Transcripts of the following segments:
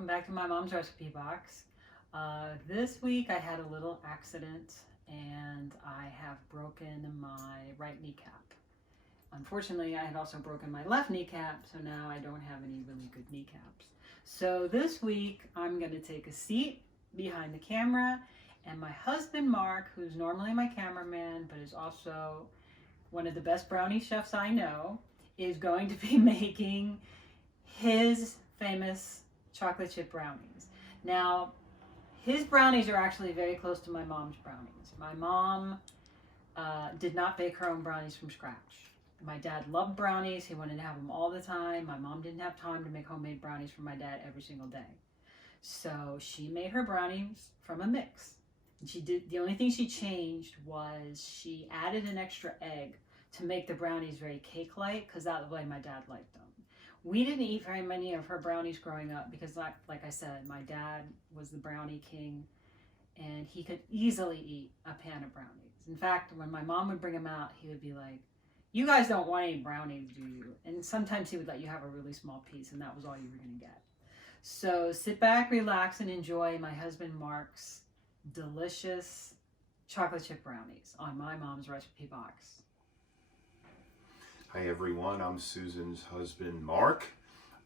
welcome back to my mom's recipe box. This week I had a little accident and I have broken my right kneecap. Unfortunately, I had also broken my left kneecap, so now I don't have any really good kneecaps. So this week I'm going to take a seat behind the camera, and my husband Mark, who's normally my cameraman but is also one of the best brownie chefs I know, is going to be making his famous chocolate chip brownies. Now, his brownies are actually very close to my mom's brownies. My mom did not bake her own brownies from scratch. My dad loved brownies. He wanted to have them all the time. My mom didn't have time to make homemade brownies for my dad every single day. So she made her brownies from a mix. And the only thing she changed was she added an extra egg to make the brownies very cake-like, because that's the way my dad liked them. We didn't eat very many of her brownies growing up because, like I said, my dad was the brownie king and he could easily eat a pan of brownies. In fact, when my mom would bring them out, he would be like, "You guys don't want any brownies, do you?" And sometimes he would let you have a really small piece and that was all you were going to get. So sit back, relax, and enjoy my husband Mark's delicious chocolate chip brownies on my mom's recipe box. Hi everyone, I'm Susan's husband Mark.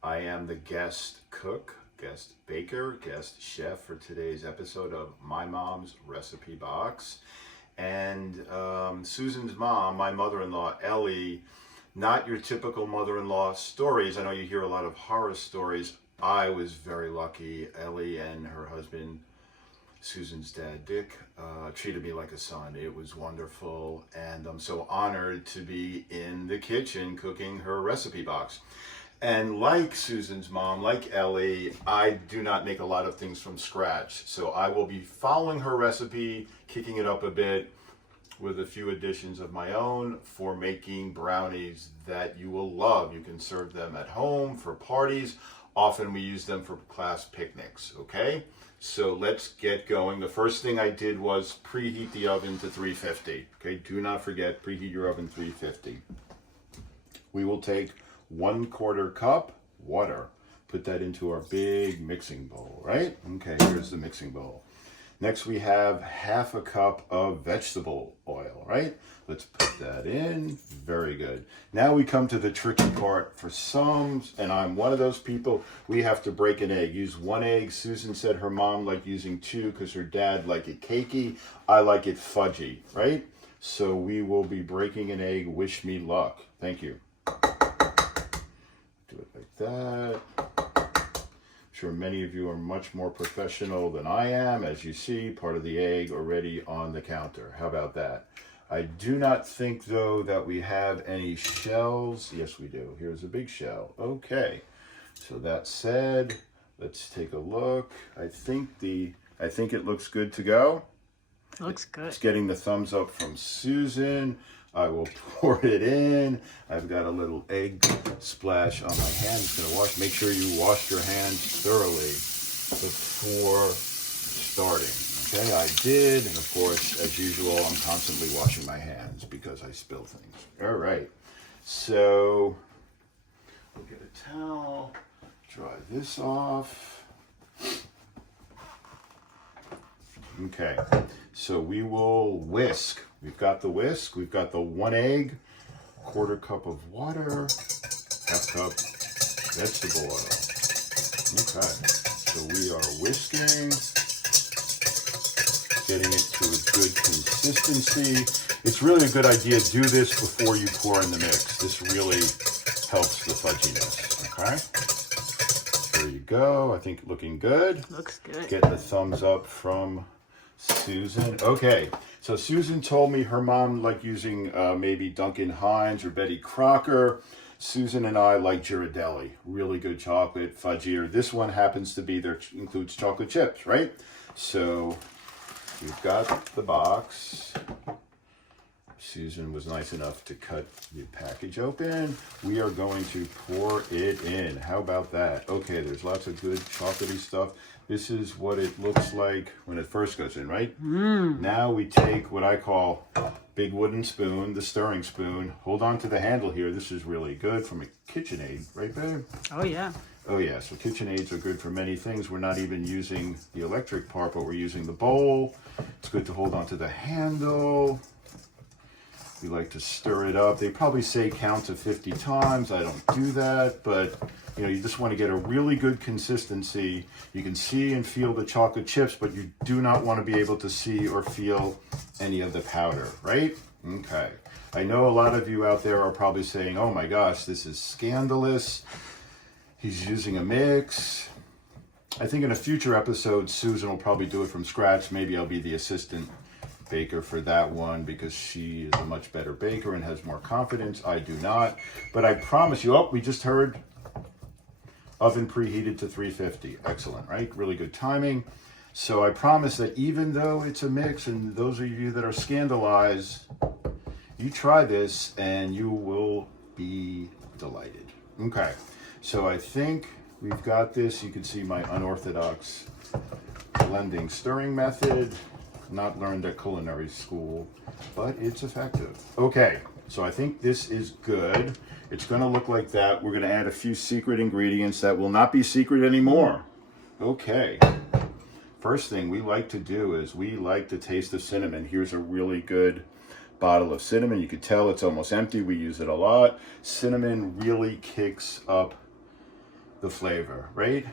I am the guest cook, guest baker, guest chef for today's episode of My Mom's Recipe Box. And Susan's mom, my mother-in-law Ellie, not your typical mother-in-law stories. I know you hear a lot of horror stories. I was very lucky. Ellie and her husband, Susan's dad, Dick, treated me like a son. It was wonderful, and I'm so honored to be in the kitchen cooking her recipe box. And like Susan's mom, like Ellie, I do not make a lot of things from scratch. So I will be following her recipe, kicking it up a bit with a few additions of my own for making brownies that you will love. You can serve them at home for parties. Often we use them for class picnics, okay? So let's get going. The first thing I did was preheat the oven to 350. Okay, do not forget, preheat your oven 350. We will take 1/4 cup water. Put that into our big mixing bowl, right? Okay, here's the mixing bowl. Next we have 1/2 cup of vegetable oil, right? Let's put that in. Very good. Now we come to the tricky part. For some, and I'm one of those people, we have to break an egg. Use 1 egg. Susan said her mom liked using 2 because her dad liked it cakey. I like it fudgy, right? So we will be breaking an egg. Wish me luck. Thank you. Do it like that. I'm sure many of you are much more professional than I am. As you see, part of the egg already on the counter. How about that? I do not think, though, that we have any shells. Yes, we do. Here's a big shell. Okay. So that said, let's take a look. I think it looks good to go. Looks good. It's getting the thumbs up from Susan. I will pour it in. I've got a little egg splash on my hand. It's going to wash. Make sure you wash your hands thoroughly before starting. Okay, I did, and of course, as usual, I'm constantly washing my hands because I spill things. All right, so we'll get a towel, dry this off. Okay, so we will whisk. We've got the whisk, we've got the 1 egg, 1/4 cup of water, 1/2 cup vegetable oil. Okay, so we are whisking, getting it to a good consistency. It's really a good idea to do this before you pour in the mix. This really helps the fudginess, okay? There you go. I think looking good. Looks good. Getting the thumbs up from Susan. Okay, so Susan told me her mom liked using maybe Duncan Hines or Betty Crocker. Susan and I like Ghirardelli. Really good chocolate, fudgier. This one happens to be, includes chocolate chips, right? So we've got the box. Susan was nice enough to cut the package open. We are going to pour it in. How about that? Okay, there's lots of good chocolatey stuff. This is what it looks like when it first goes in, right? Now we take what I call big wooden spoon, the stirring spoon. Hold on to the handle here. This is really good from a KitchenAid, right, babe? Oh, yeah. Oh yeah, so KitchenAids are good for many things. We're not even using the electric part, but we're using the bowl. It's good to hold onto the handle. We like to stir it up. They probably say count to 50 times. I don't do that, but you just want to get a really good consistency. You can see and feel the chocolate chips, but you do not want to be able to see or feel any of the powder, right? Okay. I know a lot of you out there are probably saying, oh my gosh, this is scandalous. He's using a mix. I think in a future episode, Susan will probably do it from scratch. Maybe I'll be the assistant baker for that one because she is a much better baker and has more confidence. I do not. But I promise you, we just heard oven preheated to 350. Excellent, right? Really good timing. So I promise that even though it's a mix, and those of you that are scandalized, you try this and you will be delighted. Okay. So I think we've got this. You can see my unorthodox blending stirring method. Not learned at culinary school, but it's effective. Okay, so I think this is good. It's gonna look like that. We're gonna add a few secret ingredients that will not be secret anymore. Okay, first thing we like to do is we like to taste the cinnamon. Here's a really good bottle of cinnamon. You can tell it's almost empty. We use it a lot. Cinnamon really kicks up the flavor, right?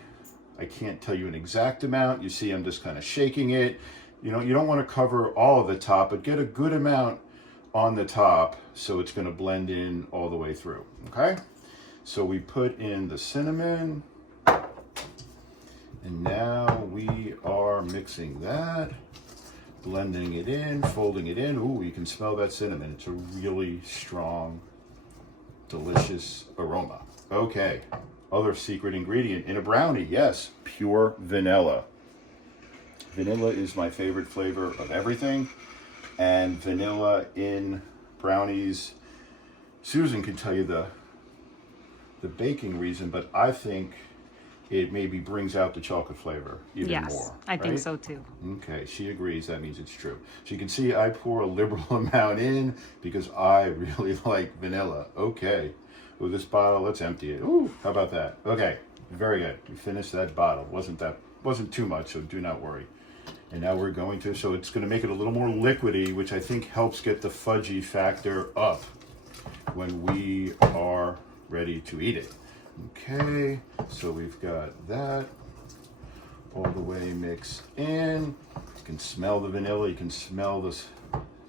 I can't tell you an exact amount. You see I'm just kind of shaking it. You don't want to cover all of the top, but get a good amount on the top so it's going to blend in all the way through, okay? So we put in the cinnamon, and now we are mixing that, blending it in, folding it in. Ooh, you can smell that cinnamon. It's a really strong, delicious aroma. Okay. Other secret ingredient in a brownie, yes, pure vanilla. Vanilla is my favorite flavor of everything, and vanilla in brownies, Susan can tell you the baking reason, but I think it maybe brings out the chocolate flavor even more. Yes, I think so too. Okay, she agrees. That means it's true. So you can see I pour a liberal amount in because I really like vanilla. Okay. With this bottle, let's empty it. Ooh, how about that? Okay, very good. We finished that bottle. Wasn't too much, so do not worry. And now we're going to, so it's going to make it a little more liquidy, which I think helps get the fudgy factor up when we are ready to eat it. Okay, so we've got that all the way mixed in. You can smell the vanilla. You can smell the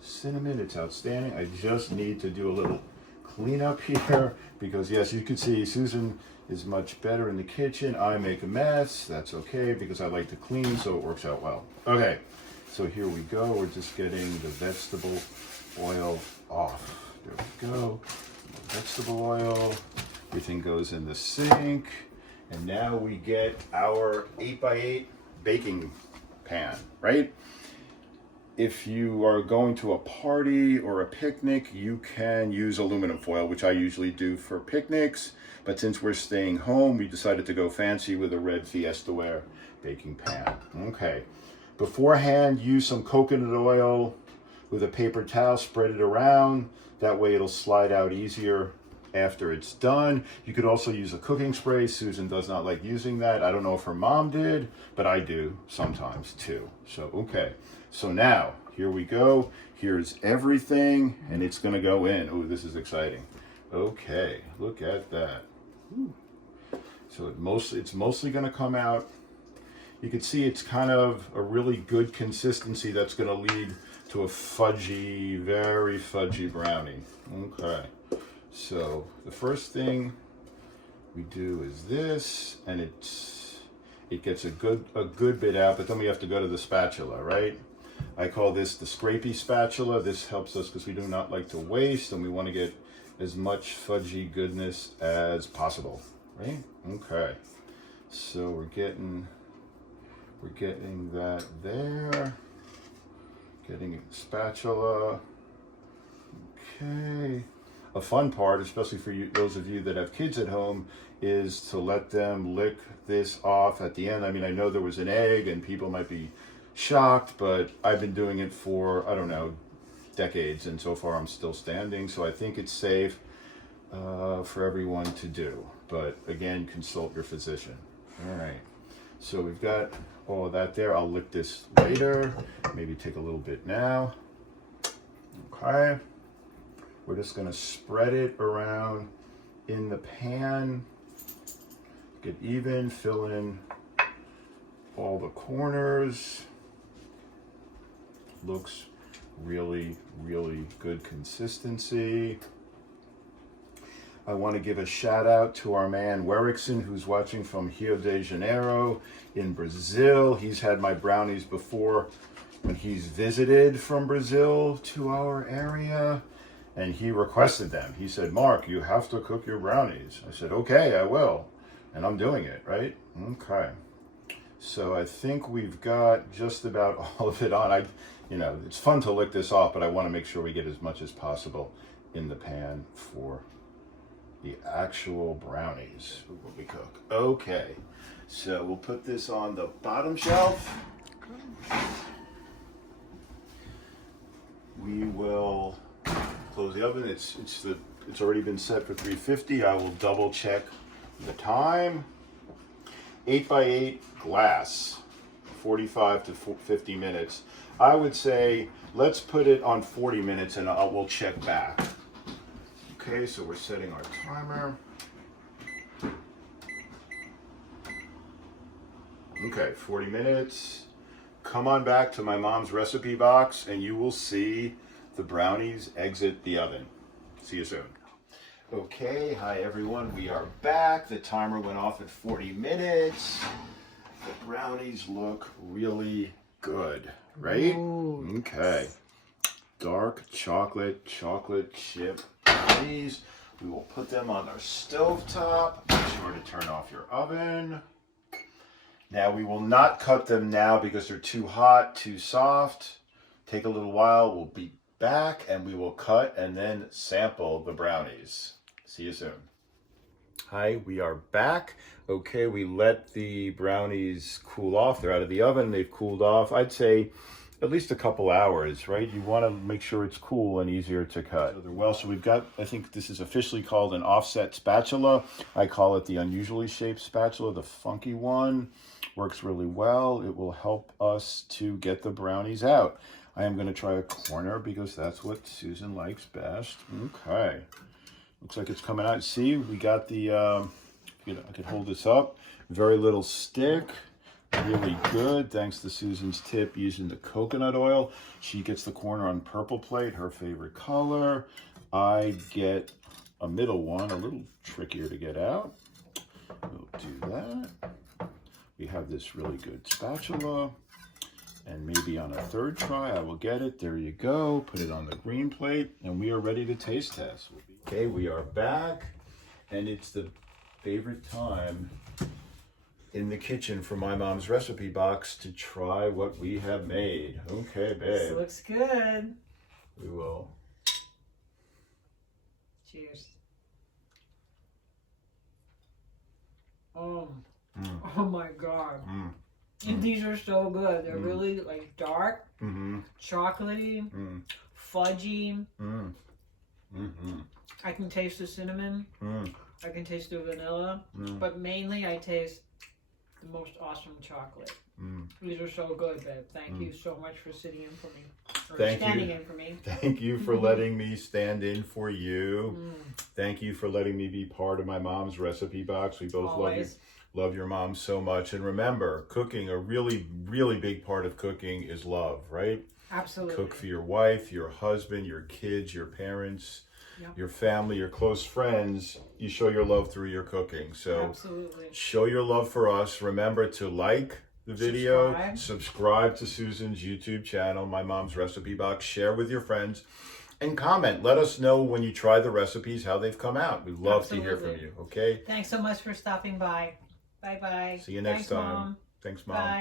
cinnamon. It's outstanding. I just need to do a little cleanup here because yes, you can see Susan is much better in the kitchen. I make a mess. That's okay because I like to clean, so it works out well. Okay, so here we go. We're just getting the vegetable oil off. There we go. Vegetable oil. Everything goes in the sink. And now we get our 8x8 baking pan, right? If you are going to a party or a picnic, you can use aluminum foil, which I usually do for picnics. But since we're staying home, we decided to go fancy with a red Fiestaware baking pan. Okay. Beforehand, use some coconut oil with a paper towel, spread it around. That way it'll slide out easier after it's done. You could also use a cooking spray. Susan does not like using that. I don't know if her mom did, but I do sometimes too. So, okay. So now, here we go. Here's everything, and it's gonna go in. Oh, this is exciting. Okay, look at that. Ooh. So it's mostly gonna come out. You can see it's kind of a really good consistency that's gonna lead to a fudgy, very fudgy brownie. Okay, so the first thing we do is this, and it gets a good bit out, but then we have to go to the spatula, right? I call this the scrapey spatula. This helps us because we do not like to waste and we want to get as much fudgy goodness as possible, right? Okay, so we're getting that there. Getting spatula. Okay. A fun part, especially for you, those of you that have kids at home, is to let them lick this off at the end. I mean, I know there was an egg and people might be shocked, but I've been doing it for, I don't know, decades, and so far I'm still standing, so I think it's safe for everyone to do. but again, consult your physician. All right. So we've got all of that there. I'll lick this later. Maybe take a little bit now. Okay. We're just going to spread it around in the pan. Get even, fill in all the corners. Looks really, really good consistency. I want to give a shout out to our man Werrickson, who's watching from Rio de Janeiro in Brazil. He's had my brownies before when he's visited from Brazil to our area, and he requested them. He said, Mark, you have to cook your brownies. I said, okay, I will. And I'm doing it, right? Okay. So I think we've got just about all of it on. It's fun to lick this off, but I want to make sure we get as much as possible in the pan for the actual brownies when we cook. Okay, so we'll put this on the bottom shelf. We will close the oven. It's already been set for 350. I will double check the time. 8x8 glass, 45 to 50 minutes. I would say let's put it on 40 minutes and we'll check back. Okay, so we're setting our timer. Okay, 40 minutes. Come on back to my mom's recipe box and you will see the brownies exit the oven. See you soon. Okay, hi everyone, we are back. The timer went off at 40 minutes. The brownies look really good, right? Ooh. Okay. Dark chocolate chip brownies. We will put them on our stovetop. Make sure to turn off your oven. Now we will not cut them now because they're too hot, too soft. Take a little while, we'll be back and we will cut and then sample the brownies. See you soon. Hi, we are back. Okay, we let the brownies cool off. They're out of the oven. They've cooled off. I'd say at least a couple hours, right? You want to make sure it's cool and easier to cut. So we've got, I think this is officially called an offset spatula. I call it the unusually shaped spatula, the funky one. Works really well. It will help us to get the brownies out. I am going to try a corner because that's what Susan likes best. Okay. Looks like it's coming out. See, we got the, I could hold this up. Very little stick. Really good. Thanks to Susan's tip using the coconut oil. She gets the corner on purple plate, her favorite color. I get a middle one, a little trickier to get out. We'll do that. We have this really good spatula. And maybe on a third try, I will get it. There you go. Put it on the green plate, and we are ready to taste test. Okay, we are back, and it's the favorite time in the kitchen for my mom's recipe box to try what we have made. Okay, babe. This looks good. We will. Cheers. Oh, oh my God. And these are so good. They're really like dark, chocolatey, fudgy. I can taste the cinnamon. I can taste the vanilla. But mainly I taste the most awesome chocolate. These are so good, babe. Thank you so much for sitting in for me. Standing in for me. Thank you for letting me stand in for you. Thank you for letting me be part of my mom's recipe box. We both love your mom so much. And remember, cooking, a really, really big part of cooking is love, right? Absolutely. Cook for your wife, your husband, your kids, your parents, your family, your close friends. You show your love through your cooking. So absolutely. Show your love for us. Remember to like the video, subscribe to Susan's YouTube channel, My Mom's Recipe Box, share with your friends, and comment. Let us know when you try the recipes, how they've come out. We'd love to hear from you, okay? Thanks so much for stopping by. Bye-bye. See you next time. Mom. Thanks, Mom. Bye.